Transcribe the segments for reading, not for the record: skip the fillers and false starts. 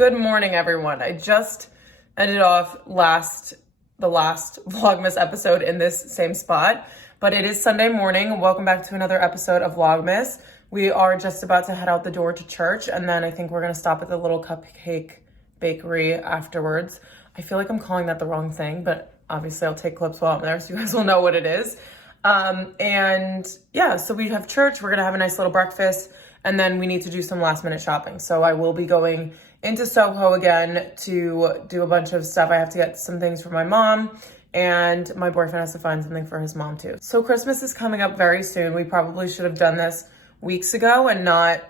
Good morning, everyone. I just ended off the last Vlogmas episode in this same spot, but it is Sunday morning. Welcome back to another episode of Vlogmas. We are just about to head out the door to church, and then I think we're gonna stop at the little Cupcake Bakery afterwards. I feel like I'm calling that the wrong thing, but obviously I'll take clips while I'm there so you guys will know what it is. And yeah, so we have church, we're gonna have a nice little breakfast, and then we need to do some last minute shopping. So I will be going into Soho again to do a bunch of stuff. I have to get some things for my mom, and my boyfriend has to find something for his mom too. So Christmas is coming up very soon. We probably should have done this weeks ago and not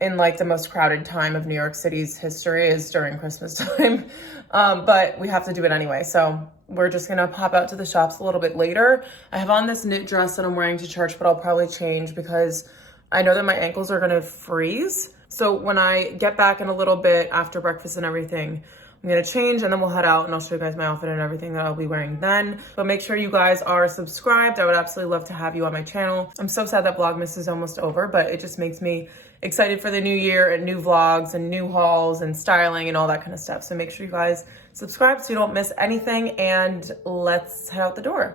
in like the most crowded time of New York City's history is during Christmas time. But we have to do it anyway. So we're just gonna pop out to the shops a little bit later. I have on this knit dress that I'm wearing to church, but I'll probably change because I know that my ankles are gonna freeze. So when I get back in a little bit after breakfast and everything, I'm gonna change and then we'll head out and I'll show you guys my outfit and everything that I'll be wearing then. But make sure you guys are subscribed. I would absolutely love to have you on my channel. I'm so sad that Vlogmas is almost over, but it just makes me excited for the new year and new vlogs and new hauls and styling and all that kind of stuff. So make sure you guys subscribe so you don't miss anything, and let's head out the door.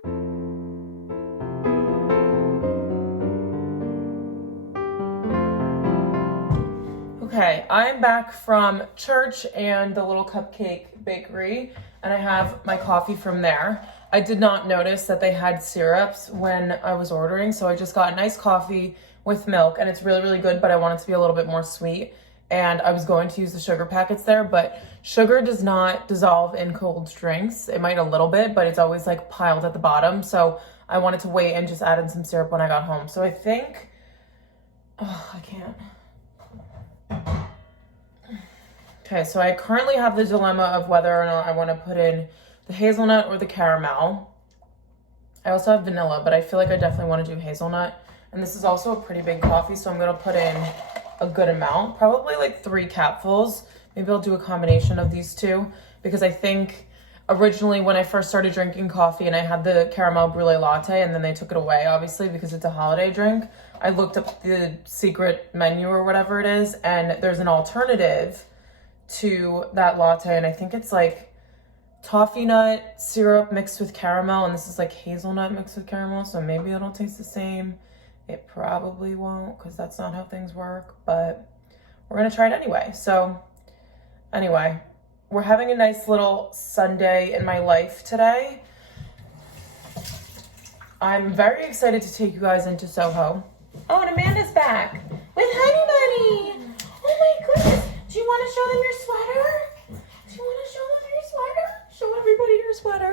Okay, I'm back from church and the little Cupcake Bakery, and I have my coffee from there. I did not notice that they had syrups when I was ordering, so I just got a nice coffee with milk, and it's really, really good, but I want it to be a little bit more sweet. And I was going to use the sugar packets there, but sugar does not dissolve in cold drinks. It might a little bit, but it's always like piled at the bottom. So I wanted to wait and just add in some syrup when I got home. So I think, I can't. Okay, so I currently have the dilemma of whether or not I want to put in the hazelnut or the caramel. I also have vanilla, but I feel like I definitely want to do hazelnut. And this is also a pretty big coffee, so I'm going to put in a good amount, probably like 3 capfuls. Maybe I'll do a combination of these two, because I think originally when I first started drinking coffee and I had the caramel brulee latte and then they took it away, obviously, because it's a holiday drink, I looked up the secret menu or whatever it is, and there's an alternative to that latte, and I think it's like toffee nut syrup mixed with caramel, and this is like hazelnut mixed with caramel, so maybe it'll taste the same. It probably won't, because that's not how things work, but we're gonna try it anyway. So anyway, we're having a nice little Sunday in my life today. I'm very excited to take you guys into Soho. Oh, and Amanda's back with Honey Bunny. Oh my goodness. Do you want to show them your sweater? Do you want to show them your sweater? Show everybody your sweater.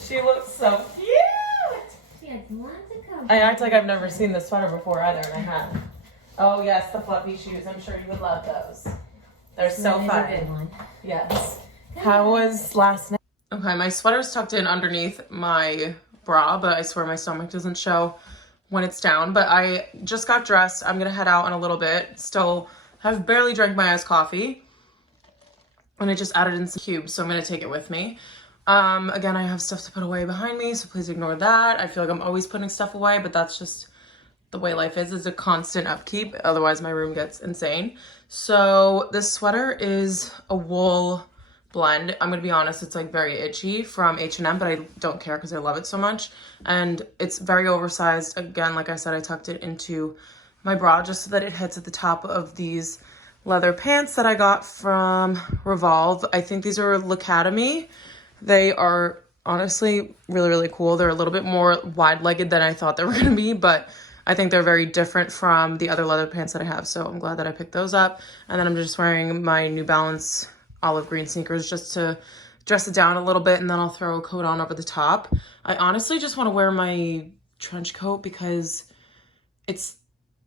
She looks so cute. She has lots of colors. I act like I've never seen this sweater before either, and I have. Oh yes, the fluffy shoes. I'm sure you would love those. They're so fun. That is a good one. Yes. How was last night? Okay, my sweater's tucked in underneath my bra, but I swear my stomach doesn't show when it's down. But I just got dressed. I'm gonna head out in a little bit. Still have barely drank my iced coffee, and I just added in some cubes, so I'm gonna take it with me. Again, I have stuff to put away behind me, so please ignore that. I feel like I'm always putting stuff away, but that's just the way life is. It's a constant upkeep. Otherwise, my room gets insane. So this sweater is a wool blend. I'm gonna be honest, it's like very itchy from H&M, but I don't care because I love it so much. And it's very oversized. Again, like I said, I tucked it into my bra just so that it hits at the top of these leather pants that I got from Revolve. I think these are L'Academy. They are honestly really, really cool. They're a little bit more wide-legged than I thought they were gonna be, but I think they're very different from the other leather pants that I have. So I'm glad that I picked those up. And then I'm just wearing my New Balance olive green sneakers just to dress it down a little bit, and then I'll throw a coat on over the top. I honestly just want to wear my trench coat because it's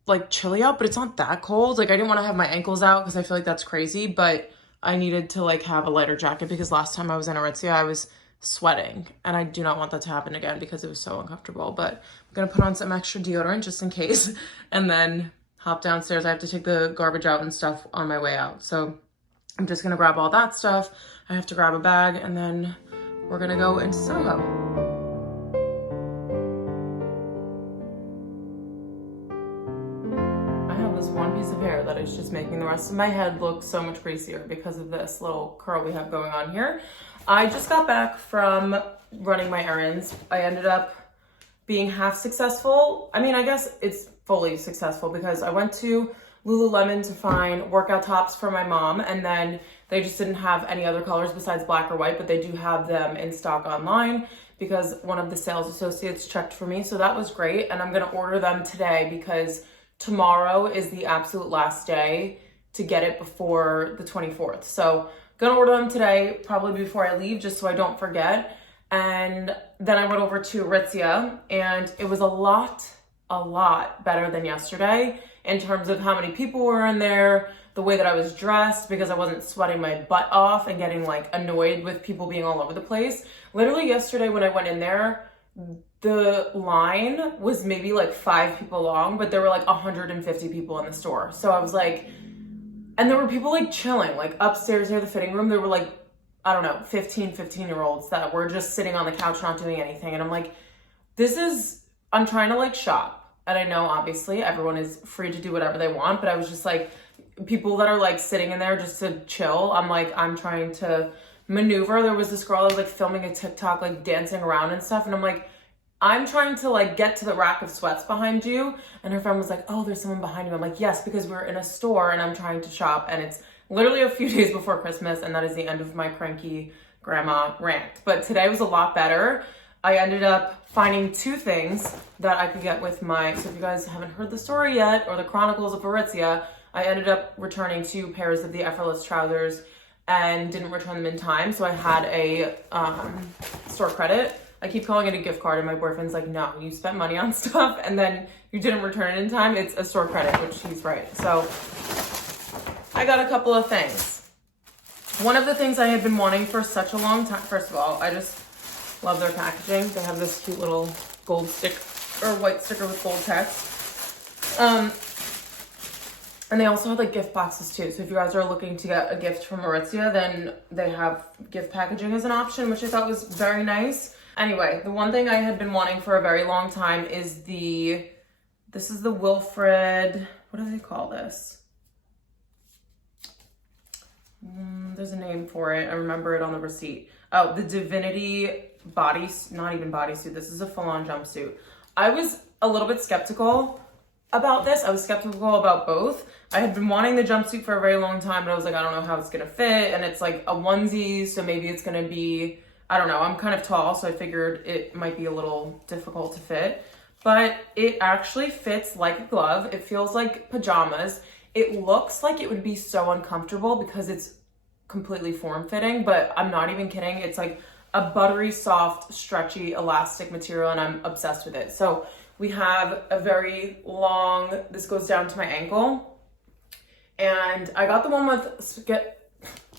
like chilly out, but it's not that cold. Like I didn't want to have my ankles out because I feel like that's crazy, but I needed to like have a lighter jacket because last time I was in Aritzia, I was sweating, and I do not want that to happen again because it was so uncomfortable. But I'm gonna put on some extra deodorant just in case, and then hop downstairs. I have to take the garbage out and stuff on my way out, so I'm just gonna grab all that stuff. I have to grab a bag, and then we're gonna go into Soho. I have this one piece of hair that I it's just making the rest of my head look so much greasier because of this little curl we have going on here. I just got back from running my errands. I ended up being half successful. I mean, I guess it's fully successful because I went to Lululemon to find workout tops for my mom, and then they just didn't have any other colors besides black or white, but they do have them in stock online because one of the sales associates checked for me. So that was great. And I'm going to order them today because tomorrow is the absolute last day to get it before the 24th. So going to order them today, probably before I leave, just so I don't forget. And then I went over to Aritzia, and it was a lot better than yesterday in terms of how many people were in there, the way that I was dressed, because I wasn't sweating my butt off and getting like annoyed with people being all over the place. Literally yesterday when I went in there, the line was maybe like 5 people long, but there were like 150 people in the store. So I was like, and there were people like chilling, like upstairs near the fitting room. There were like, I don't know, 15-year-olds that were just sitting on the couch not doing anything. And I'm like, I'm trying to like shop. And I know obviously everyone is free to do whatever they want, but I was just like, people that are like sitting in there just to chill, I'm like, I'm trying to maneuver. There was this girl that was like filming a TikTok, like dancing around and stuff. And I'm like, I'm trying to like get to the rack of sweats behind you. And her friend was like, oh, there's someone behind you. I'm like, yes, because we're in a store and I'm trying to shop. And it's literally a few days before Christmas. And that is the end of my cranky grandma rant. But today was a lot better. I ended up finding 2 things that I could get with so if you guys haven't heard the story yet, or the Chronicles of Aritzia, I ended up returning 2 pairs of the Effortless trousers and didn't return them in time. So I had a store credit. I keep calling it a gift card, and my boyfriend's like, no, you spent money on stuff and then you didn't return it in time. It's a store credit, which he's right. So I got a couple of things. One of the things I had been wanting for such a long time, first of all, I just love their packaging. They have this cute little gold stick or white sticker with gold text. And they also have like gift boxes too. So if you guys are looking to get a gift from Aritzia, then they have gift packaging as an option, which I thought was very nice. Anyway, the one thing I had been wanting for a very long time is this is the Wilfred, what do they call this? There's a name for it. I remember it on the receipt. Oh, the Divinity not even bodysuit. This is a full-on jumpsuit. I was a little bit skeptical about this. I was skeptical about both. I had been wanting the jumpsuit for a very long time, but I was like, I don't know how it's gonna fit. And it's like a onesie, so maybe it's gonna be, I don't know, I'm kind of tall, so I figured it might be a little difficult to fit. But it actually fits like a glove. It feels like pajamas. It looks like it would be so uncomfortable because it's completely form-fitting, but I'm not even kidding. It's like a buttery, soft, stretchy, elastic material, and I'm obsessed with it. So we have a very long, this goes down to my ankle, and I got the one with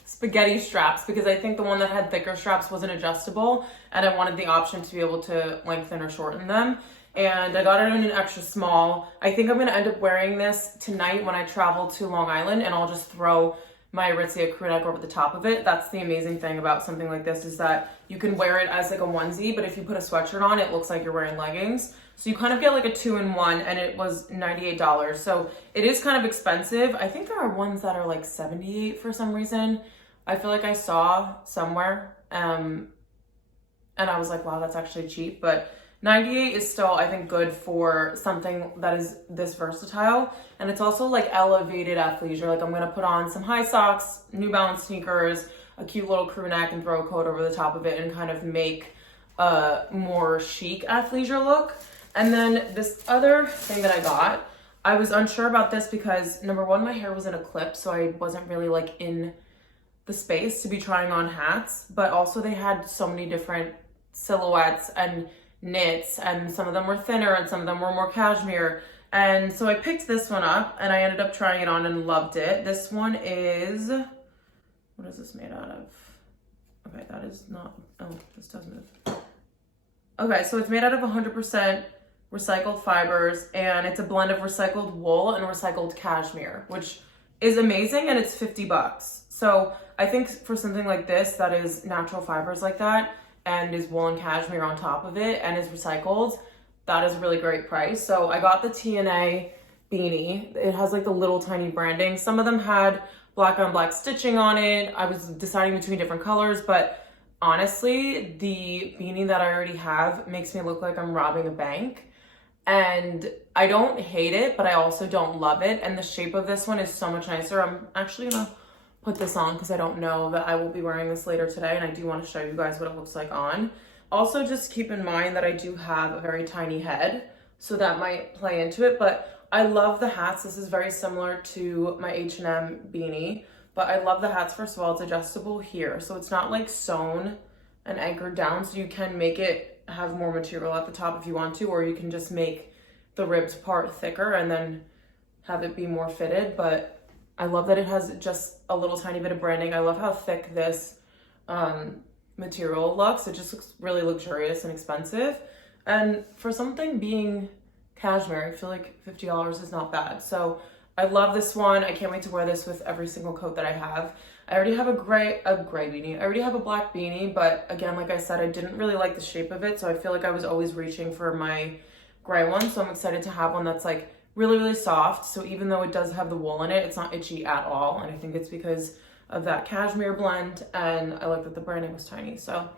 spaghetti straps because I think the one that had thicker straps wasn't adjustable, and I wanted the option to be able to lengthen or shorten them. And I got it in an extra small. I think I'm gonna end up wearing this tonight when I travel to Long Island, and I'll just throw my Aritzia crew neck over the top of it. That's the amazing thing about something like this, is that you can wear it as like a onesie, but if you put a sweatshirt on, it looks like you're wearing leggings. So you kind of get like a 2-in-1, and it was $98. So it is kind of expensive. I think there are ones that are like $78 for some reason. I feel like I saw somewhere, and I was like, wow, that's actually cheap. But $98 is still, I think, good for something that is this versatile. And it's also like elevated athleisure. Like I'm gonna put on some high socks, New Balance sneakers, a cute little crew neck, and throw a coat over the top of it and kind of make a more chic athleisure look. And then this other thing that I got, I was unsure about this because number one, my hair was in a clip, so I wasn't really like in the space to be trying on hats, but also they had so many different silhouettes and knits, and some of them were thinner and some of them were more cashmere. And so I picked this one up and I ended up trying it on and loved it. This one is, what is this made out of? Okay, that is not, oh, this does move. Okay, so it's made out of 100% recycled fibers, and it's a blend of recycled wool and recycled cashmere, which is amazing, and it's $50. So I think for something like this that is natural fibers like that and is wool and cashmere on top of it and is recycled, that is a really great price. So I got the TNA beanie. It has like the little tiny branding. Some of them had black on black stitching on it. I was deciding between different colors, but honestly, the beanie that I already have makes me look like I'm robbing a bank. And I don't hate it, but I also don't love it. And the shape of this one is so much nicer. I'm actually gonna put this on because I don't know that I will be wearing this later today. And I do want to show you guys what it looks like on. Also, just keep in mind that I do have a very tiny head, so that might play into it. But I love the hats. This is very similar to my H&M beanie. But I love the hats. First of all, it's adjustable here. So it's not like sewn and anchored down. So you can make it have more material at the top if you want to, or you can just make the ribbed part thicker and then have it be more fitted. But I love that it has just a little tiny bit of branding. I love how thick this material looks. It just looks really luxurious and expensive. And for something being cashmere, I feel like $50 is not bad. So I love this one. I can't wait to wear this with every single coat that I have. I already have a gray beanie. I already have a black beanie, but again, like I said, I didn't really like the shape of it. So I feel like I was always reaching for my gray one. So I'm excited to have one that's like really, really soft. So even though it does have the wool in it, it's not itchy at all. And I think it's because of that cashmere blend. And I like that the branding was tiny. So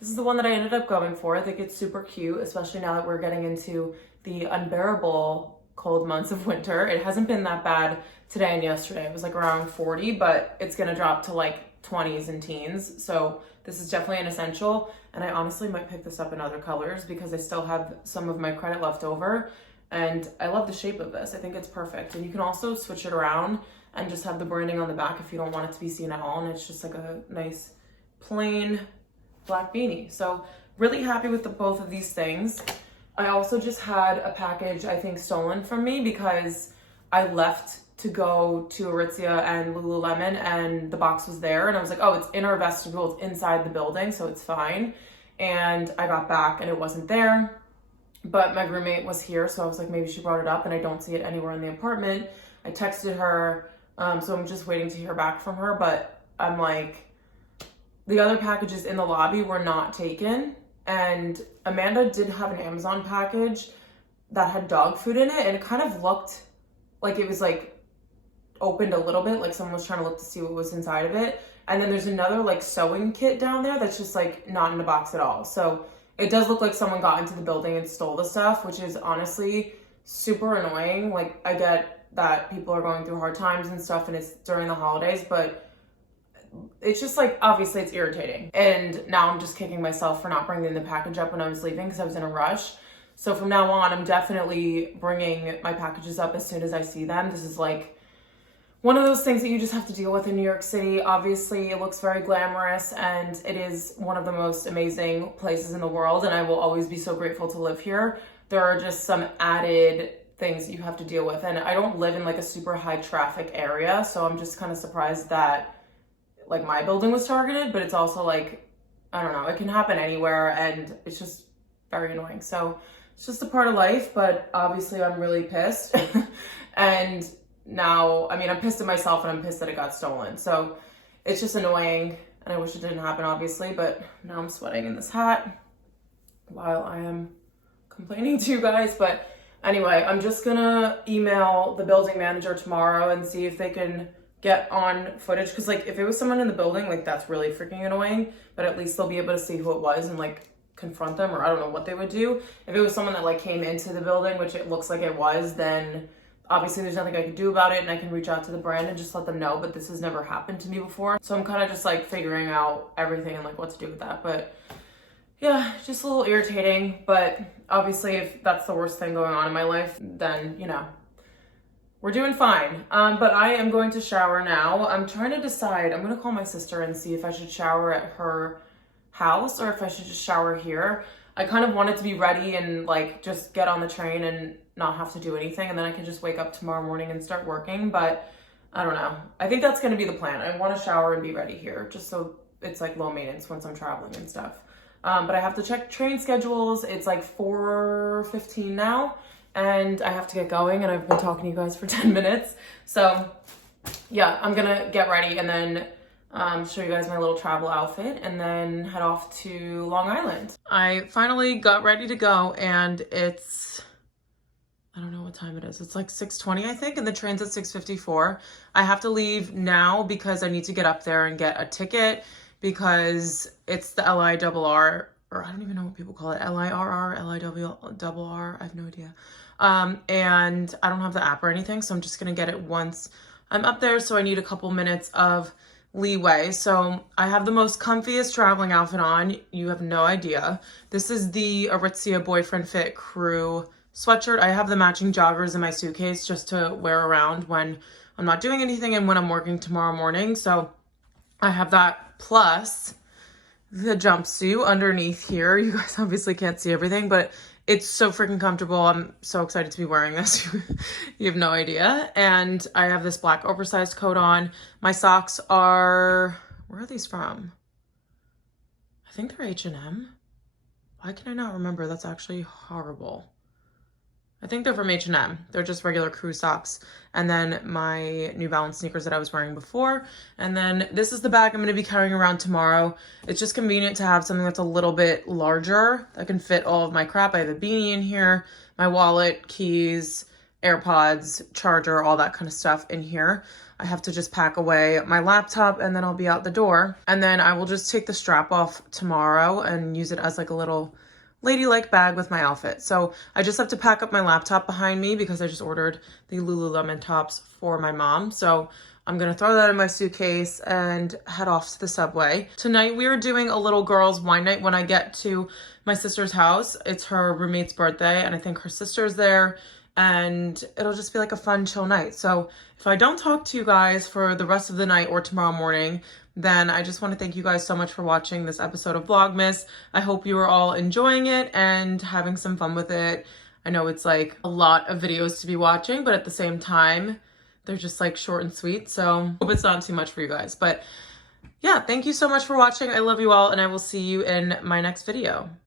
this is the one that I ended up going for. I think it's super cute, especially now that we're getting into the unbearable cold months of winter. It hasn't been that bad today and yesterday. It was like around 40, but it's gonna drop to like 20s and teens. So this is definitely an essential. And I honestly might pick this up in other colors because I still have some of my credit left over. And I love the shape of this. I think it's perfect. And you can also switch it around and just have the branding on the back if you don't want it to be seen at all. And it's just like a nice plain black beanie. So really happy with both of these things. I also just had a package, I think, stolen from me because I left to go to Aritzia and Lululemon and the box was there. And I was like, oh, it's in our vestibule, it's inside the building, so it's fine. And I got back and it wasn't there. But my roommate was here, so I was like, maybe she brought it up and I don't see it anywhere in the apartment. I texted her, so I'm just waiting to hear back from her. But I'm like, the other packages in the lobby were not taken. And Amanda did have an Amazon package that had dog food in it, and it kind of looked like it was like opened a little bit, like someone was trying to look to see what was inside of it. And then there's another like sewing kit down there that's just like not in the box at all. So it does look like someone got into the building and stole the stuff, which is honestly super annoying. Like, I get that people are going through hard times and stuff and it's during the holidays, but it's just like, obviously it's irritating. And now I'm just kicking myself for not bringing the package up when I was leaving because I was in a rush. So from now on, I'm definitely bringing my packages up as soon as I see them. This is like one of those things that you just have to deal with in New York City. Obviously, it looks very glamorous and it is one of the most amazing places in the world. And I will always be so grateful to live here. There are just some added things you have to deal with. And I don't live in like a super high traffic area. So I'm just kind of surprised that like my building was targeted, but it's also like, I don't know, it can happen anywhere and it's just very annoying. So it's just a part of life, but obviously I'm really pissed. And now, I mean, I'm pissed at myself and I'm pissed that it got stolen. So it's just annoying and I wish it didn't happen, obviously, but now I'm sweating in this hat while I am complaining to you guys. But anyway, I'm just gonna email the building manager tomorrow and see if they can get on footage, because like if it was someone in the building, like that's really freaking annoying, but at least they'll be able to see who it was and like confront them, or I don't know what they would do. If it was someone that like came into the building, which it looks like it was, then obviously there's nothing I can do about it and I can reach out to the brand and just let them know, but this has never happened to me before. So I'm kind of just like figuring out everything and like what to do with that. But yeah, just a little irritating, but obviously if that's the worst thing going on in my life, then you know, we're doing fine. But I am going to shower now. I'm trying to decide. I'm going to call my sister and see if I should shower at her house or if I should just shower here. I kind of want it to be ready and like just get on the train and not have to do anything. And then I can just wake up tomorrow morning and start working. But I don't know. I think that's going to be the plan. I want to shower and be ready here just so it's like low maintenance once I'm traveling and stuff. But I have to check train schedules. It's like 4:15 now. And I have to get going, and I've been talking to you guys for 10 minutes. So yeah, I'm gonna get ready and then show you guys my little travel outfit and then head off to Long Island. I finally got ready to go and it's I don't know what time it is. It's like 6:20, I think, and the train's at 6:54. I have to leave now because I need to get up there and get a ticket because it's the LIRR, or I don't even know what people call it, LIRR, LIRR, I have no idea. And I don't have the app or anything, so I'm just gonna get it once I'm up there, so I need a couple minutes of leeway. So I have the most comfiest traveling outfit on. You have no idea. This is the Aritzia Boyfriend Fit Crew sweatshirt. I have the matching joggers in my suitcase just to wear around when I'm not doing anything and when I'm working tomorrow morning. So I have that plus the jumpsuit underneath here. You guys obviously can't see everything, but it's so freaking comfortable. I'm so excited to be wearing this. You have no idea. And I have this black oversized coat on. My socks are, where are these from? I think they're H&M. Why can I not remember? That's actually horrible. I think they're from H&M. They're just regular crew socks. And then my New Balance sneakers that I was wearing before. And then this is the bag I'm going to be carrying around tomorrow. It's just convenient to have something that's a little bit larger that can fit all of my crap. I have a beanie in here, my wallet, keys, AirPods, charger, all that kind of stuff in here. I have to just pack away my laptop and then I'll be out the door. And then I will just take the strap off tomorrow and use it as like a little ladylike bag with my outfit. So I just have to pack up my laptop behind me because I just ordered the Lululemon tops for my mom. So I'm gonna throw that in my suitcase and head off to the subway. Tonight we are doing a little girls' wine night when I get to my sister's house. It's her roommate's birthday and I think her sister's there, and it'll just be like a fun chill night. So if I don't talk to you guys for the rest of the night or tomorrow morning, then I just want to thank you guys so much for watching this episode of Vlogmas. I hope you are all enjoying it and having some fun with it. I know it's like a lot of videos to be watching, but at the same time, they're just like short and sweet. So I hope it's not too much for you guys. But yeah, thank you so much for watching. I love you all, and I will see you in my next video.